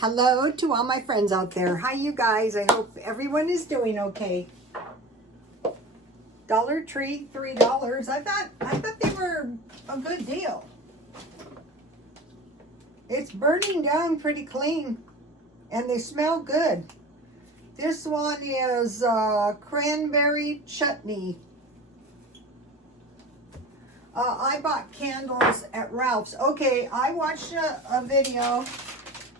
Hello to all my friends out there. Hi, you guys. I hope everyone is doing okay. Dollar Tree, $3. I thought they were a good deal. It's burning down pretty clean, and they smell good. This one is cranberry chutney. I bought candles at Ralph's. Okay, I watched a video.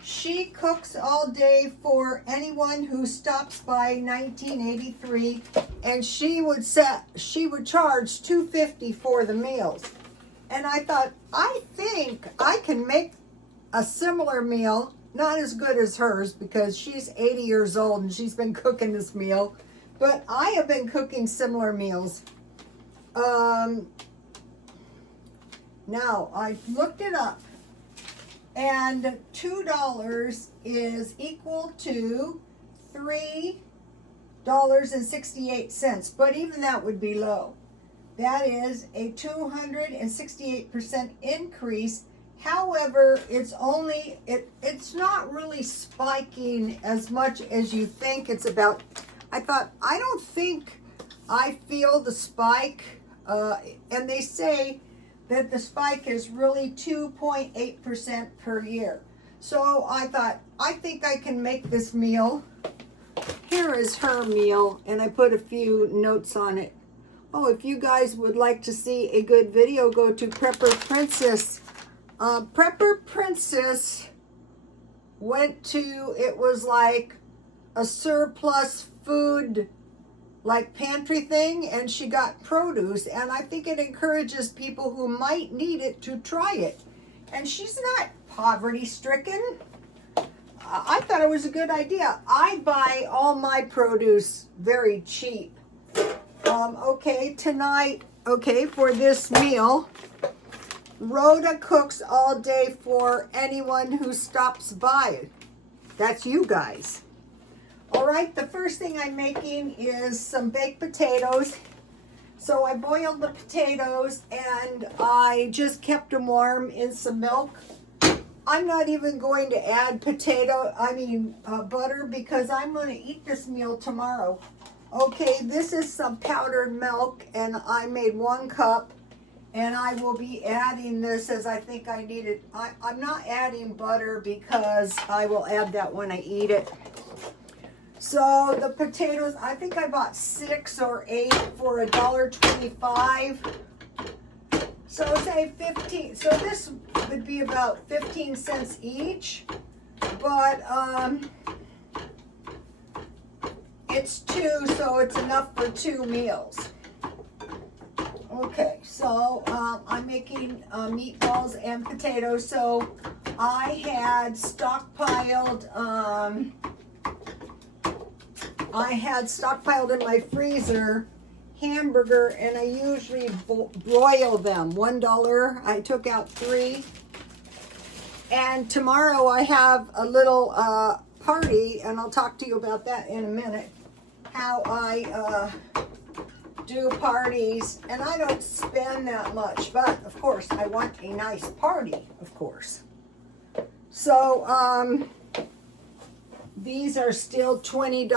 She cooks all day for anyone who stops by 1983, and she would charge $2.50 for the meals. And I thought, I think I can make a similar meal, not as good as hers because she's 80 years old and she's been cooking this meal, but I have been cooking similar meals. Now I looked it up. And $2 is equal to $3.68. But even that would be low. That is a 268% increase. However, it's not really spiking as much as you think it's about. I don't think I feel the spike. And they say that the spike is really 2.8% per year. So I thought, I think I can make this meal. Here is her meal, and I put a few notes on it. Oh, if you guys would like to see a good video, go to Prepper Princess. Prepper Princess it was like a surplus food like pantry thing, and she got produce, and I think it encourages people who might need it to try it. And she's not poverty stricken. I thought it was a good idea. I buy all my produce very cheap. Okay, tonight, for this meal, Rhoda cooks all day for anyone who stops by. That's you guys. All right, the first thing I'm making is some baked potatoes. So I boiled the potatoes and I just kept them warm in some milk. I'm not even going to add butter, because I'm going to eat this meal tomorrow. Okay, this is some powdered milk, and I made 1 cup, and I will be adding this as I think I need it. I'm not adding butter because I will add that when I eat it. So the potatoes, I think I bought 6 or 8 for $1.25. So say 15. So this would be about 15 cents each. But it's 2, so it's enough for 2 meals. Okay, so I'm making meatballs and potatoes. So I had stockpiled. I had stockpiled in my freezer hamburger, and I usually broil them. $1. I took out 3. And tomorrow I have a little party, and I'll talk to you about that in a minute. How I do parties, and I don't spend that much, but of course I want a nice party, of course. So these are still $20,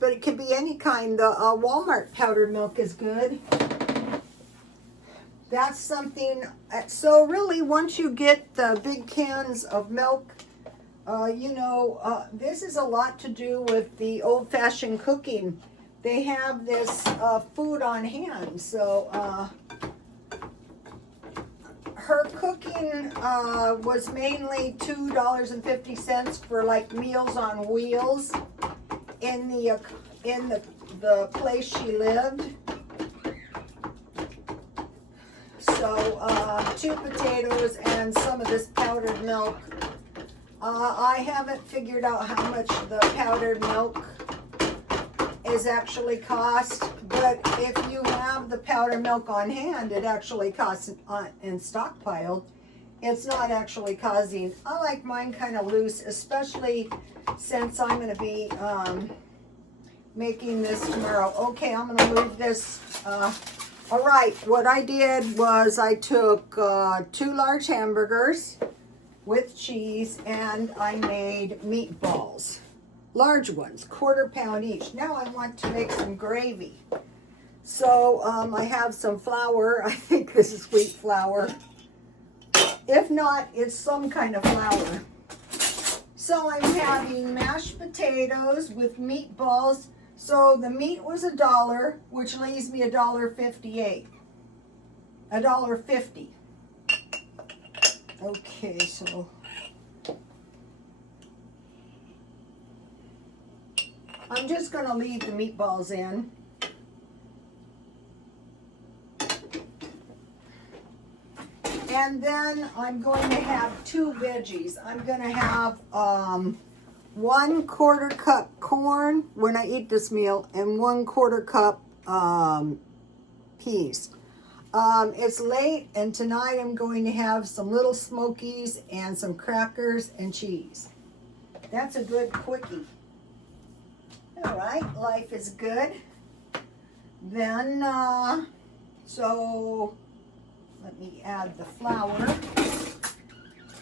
but it could be any kind. The Walmart powdered milk is good. That's something. So really, once you get the big cans of milk, this is a lot to do with the old-fashioned cooking. They have this food on hand. So her cooking was mainly $2.50 for like Meals on Wheels in the place she lived. So 2 potatoes and some of this powdered milk. I haven't figured out how much the powdered milk is actually cost, but if you have the powdered milk on hand, it actually costs in stockpiled. It's not actually causing. I like mine kind of loose, especially since I'm going to be making this tomorrow. Okay, I'm going to move this. All right, what I did was I took 2 large hamburgers, with cheese, and I made meatballs. Large ones, 1/4 pound each. Now I want to make some gravy. So I have some flour. I think this is wheat flour. If not, it's some kind of flour. So I'm having mashed potatoes with meatballs. So the meat was $1, which leaves me $1.58. $1.50. Okay, so I'm just going to leave the meatballs in. And then I'm going to have 2 veggies. I'm going to have 1/4 cup corn when I eat this meal, and 1/4 cup peas. It's late, and tonight I'm going to have some little smokies and some crackers and cheese. That's a good quickie. All right, life is good. Then, so let me add the flour.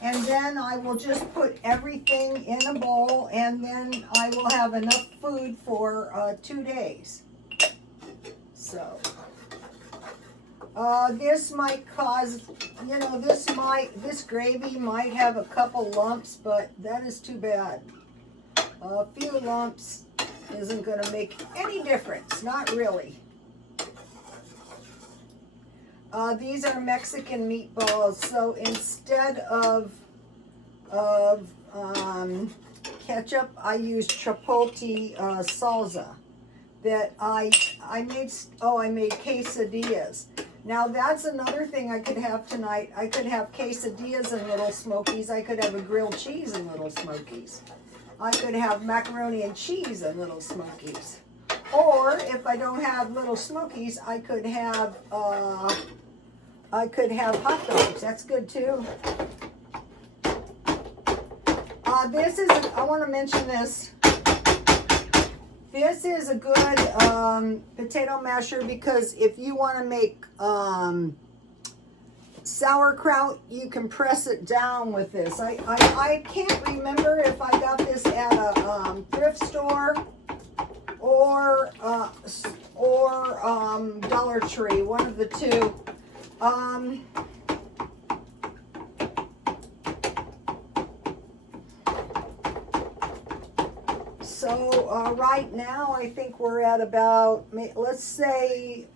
And then I will just put everything in a bowl, and then I will have enough food for 2 days. So, this might cause, you know, this gravy might have a couple lumps, but that is too bad. A few lumps isn't going to make any difference, not really. These are Mexican meatballs, so instead of ketchup, I use chipotle salsa. That I made quesadillas. Now that's another thing I could have tonight. I could have quesadillas and Little Smokies. I could have a grilled cheese and Little Smokies. I could have macaroni and cheese and Little Smokies. Or if I don't have Little Smokies, I could have hot dogs. That's good too. I want to mention this. This is a good potato masher, because if you want to make sauerkraut, you can press it down with this. I can't remember if I got this at a thrift store or Dollar Tree, one of the two. So right now I think we're at about, let's say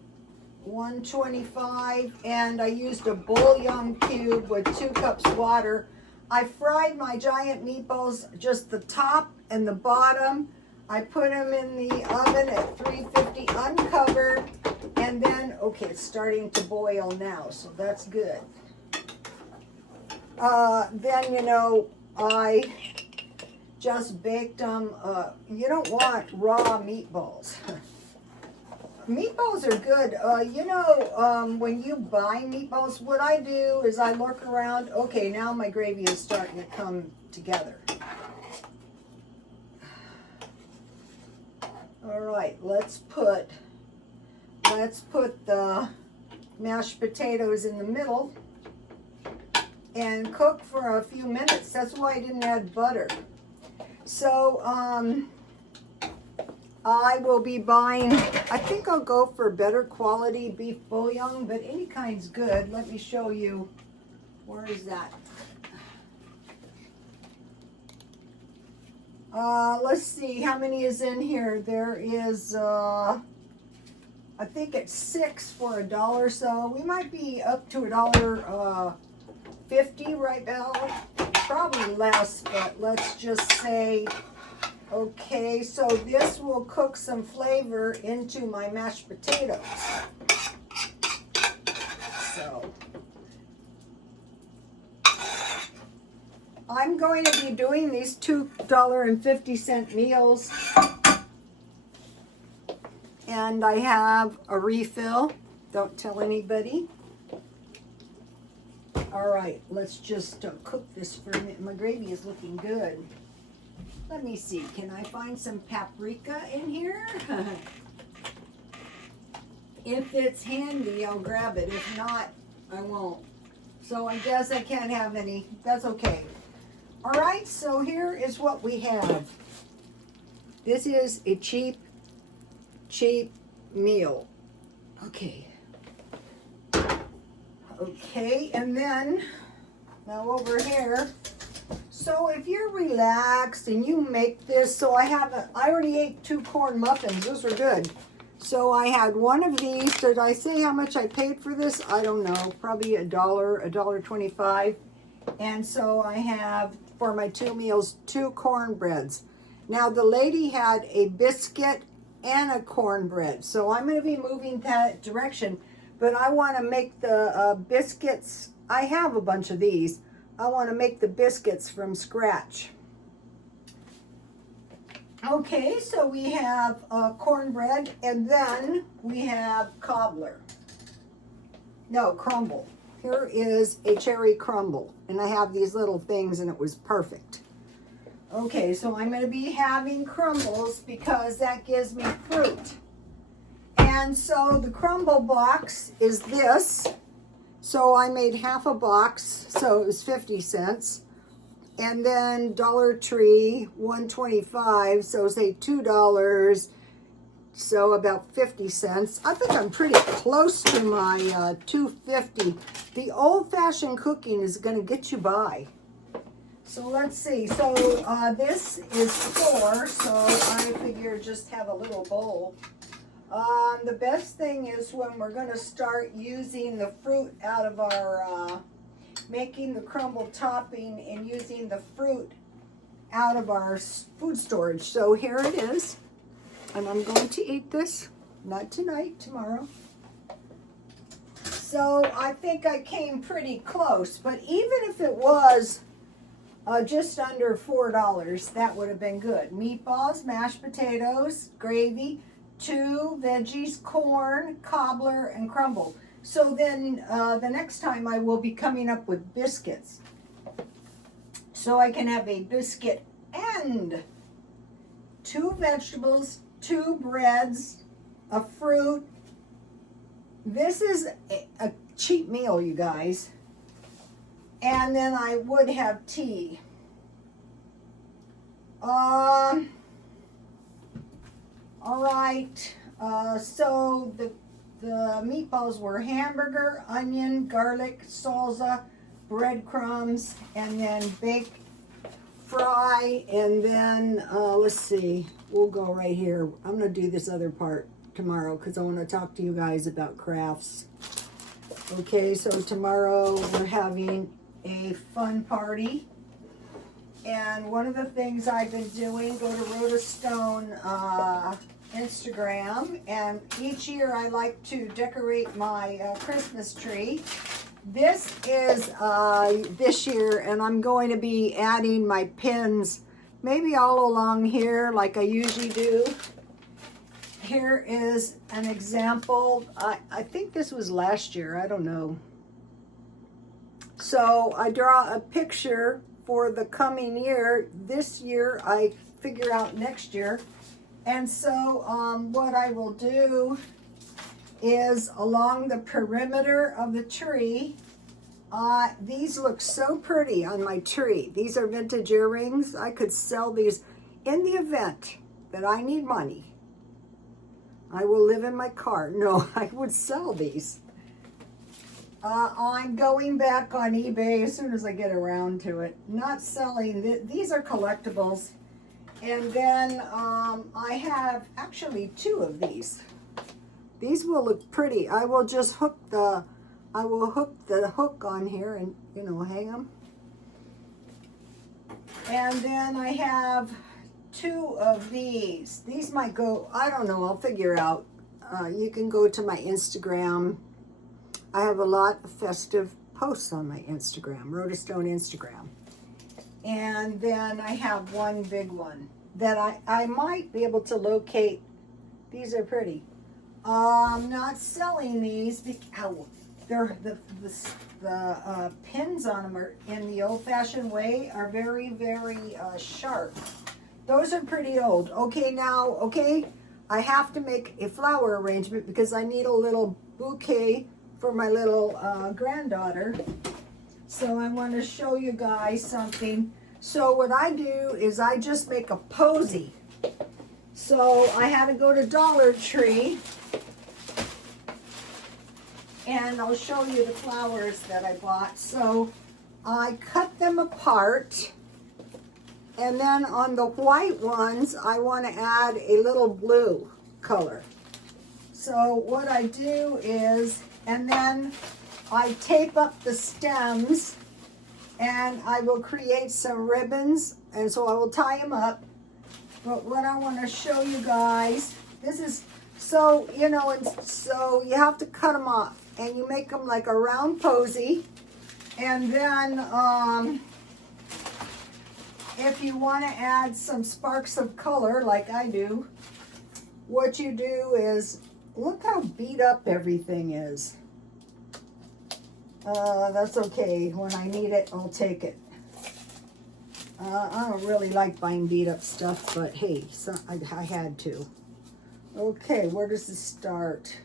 125, and I used a bouillon cube with 2 cups water. I fried my giant meatballs, just the top and the bottom. I put them in the oven at 350 uncovered, and then, okay, it's starting to boil now, so that's good. Then, you know, I just baked them. You don't want raw meatballs. Meatballs are good. When you buy meatballs, what I do is I look around. Okay, now my gravy is starting to come together. All right, let's put the mashed potatoes in the middle and cook for a few minutes. That's why I didn't add butter. So, I will be buying, I think I'll go for better quality beef bouillon, but any kind's good. Let me show you. Where is that? Let's see, how many is in here? There is, I think it's 6 for $1, so we might be up to $1.50 right now. Probably less, but let's just say, okay, so this will cook some flavor into my mashed potatoes. So, I'm going to be doing these $2.50 meals, and I have a refill. Don't tell anybody. All right, let's just cook this for a minute. My gravy is looking good. Let me see, can I find some paprika in here? If it's handy, I'll grab it. If not, I won't. So I guess I can't have any. That's okay. All right, so here is what we have. This is a cheap meal. Okay. Okay, and then now over here. So if you're relaxed and you make this, so I already ate 2 corn muffins. Those were good. So I had one of these. Did I say how much I paid for this? I don't know. Probably $1.25. And so I have, for my 2 meals, 2 cornbreads. Now the lady had a biscuit and a cornbread. So I'm going to be moving that direction. But I want to make the biscuits. I have a bunch of these. I want to make the biscuits from scratch. Okay, so we have cornbread, and then we have crumble. Here is a cherry crumble, and I have these little things, and it was perfect. Okay, so I'm going to be having crumbles because that gives me fruit. And so the crumble box is this. So I made half a box, so it was 50 cents. And then Dollar Tree, $1.25, so say $2, so about 50 cents. I think I'm pretty close to my $2.50. The old-fashioned cooking is going to get you by. So let's see. So this is 4, so I figure just have a little bowl. The best thing is when we're going to start using the fruit out of our, making the crumble topping and using the fruit out of our food storage. So here it is. And I'm going to eat this. Not tonight, tomorrow. So I think I came pretty close. But even if it was just under $4, that would have been good. Meatballs, mashed potatoes, gravy, 2 veggies, corn, cobbler, and crumble. So then the next time I will be coming up with biscuits. So I can have a biscuit and 2 vegetables, 2 breads, a fruit. This is a cheap meal, you guys. And then I would have tea. All right, so the meatballs were hamburger, onion, garlic, salsa, breadcrumbs, and then bake, fry, and then let's see, we'll go right here. I'm going to do this other part tomorrow because I want to talk to you guys about crafts. Okay, so tomorrow we're having a fun party. And one of the things I've been doing, go to Rhoda Stone Instagram, and each year I like to decorate my Christmas tree. This is this year, and I'm going to be adding my pins maybe all along here like I usually do. Here is an example. I think this was last year, I don't know. So I draw a picture for the coming year. This year I figure out next year. And so what I will do is along the perimeter of the tree, these look so pretty on my tree. These are vintage earrings. I could sell these in the event that I need money. I will live in my car. No, I would sell these. I'm going back on eBay as soon as I get around to it. Not selling. These are collectibles. And then I have actually 2 of these. These will look pretty. I will just hook the hook on here and, you know, hang them. And then I have 2 of these. These might go, I don't know, I'll figure out. You can go to my Instagram. I have a lot of festive posts on my Instagram, Rhoda Stone Instagram. And then I have one big one that I might be able to locate. These are pretty. I'm not selling these because they're the pins on them are in the old-fashioned way are very, very sharp. Those are pretty old. Okay, now, I have to make a flower arrangement because I need a little bouquet for my little granddaughter. So I want to show you guys something. So what I do is I just make a posy. So I had to go to Dollar Tree, and I'll show you the flowers that I bought. So I cut them apart, and then on the white ones, I want to add a little blue color. So what I do is, and then I tape up the stems, and I will create some ribbons, and so I will tie them up. But what I want to show you guys, this is, so, you know, and so you have to cut them off, and you make them like a round posy. And then if you want to add some sparks of color like I do, what you do is, look how beat up everything is. That's okay. When I need it, I'll take it. I don't really like buying beat up stuff, but hey, so I had to. Okay, where does this start?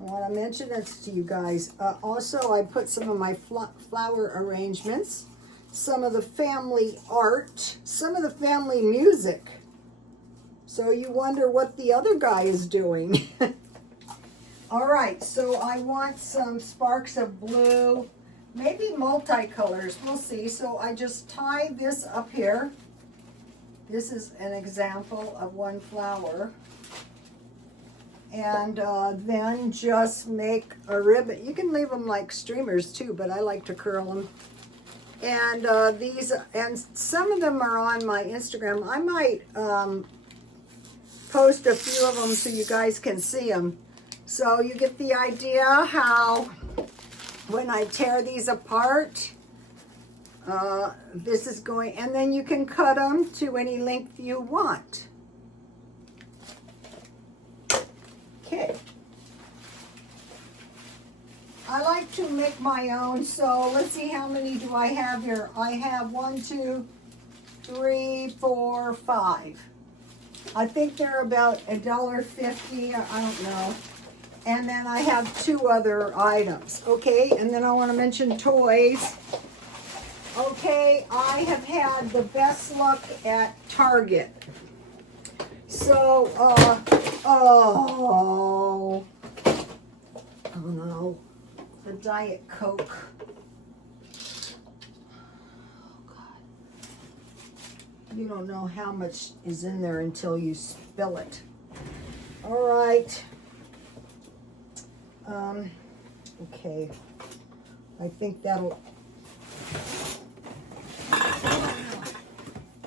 I want to mention this to you guys. Also, I put some of my flower arrangements, some of the family art, some of the family music. So you wonder what the other guy is doing. All right, so I want some sparks of blue, maybe multicolors, we'll see. So I just tie this up here. This is an example of one flower. And then just make a ribbon. You can leave them like streamers too, but I like to curl them. And these, and some of them are on my Instagram. I might post a few of them so you guys can see them. So you get the idea how when I tear these apart, this is going, and then you can cut them to any length you want. Okay. I like to make my own, so let's see how many do I have here. I have 1, 2, 3, 4, 5. I think they're about $1.50, I don't know. And then I have 2 other items, okay? And then I want to mention toys. Okay, I have had the best luck at Target. So, oh no, the Diet Coke. Oh God. You don't know how much is in there until you spill it. All right. Okay, I think that'll,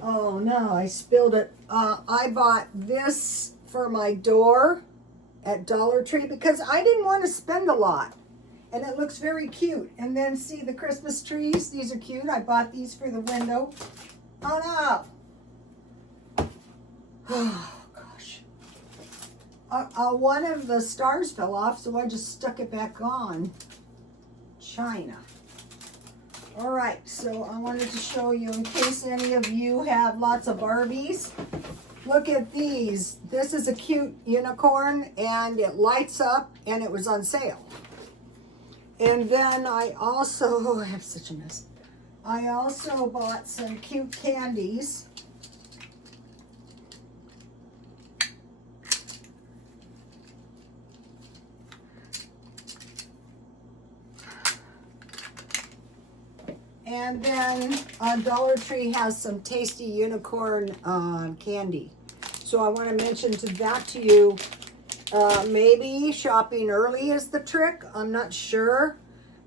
oh no, I spilled it. I bought this for my door at Dollar Tree because I didn't want to spend a lot. And it looks very cute. And then see the Christmas trees, these are cute. I bought these for the window. Oh no. Oh gosh. One of the stars fell off, so I just stuck it back on. China. All right, so I wanted to show you in case any of you have lots of Barbies. Look at these. This is a cute unicorn, and it lights up, and it was on sale. And then I also, I have such a mess. I also bought some cute candies. And then Dollar Tree has some tasty unicorn candy. So I want to mention that to you. Maybe shopping early is the trick. I'm not sure.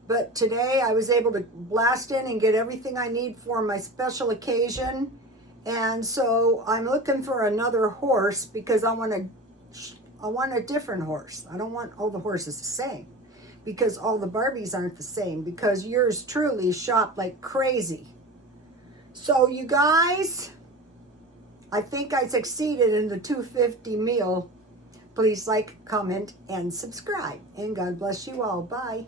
But today I was able to blast in and get everything I need for my special occasion. And so I'm looking for another horse because I want a different horse. I don't want all the horses the same, because all the Barbies aren't the same, because yours truly shopped like crazy. So you guys, I think I succeeded in the $2.50 meal. Please like, comment, and subscribe. And God bless you all. Bye.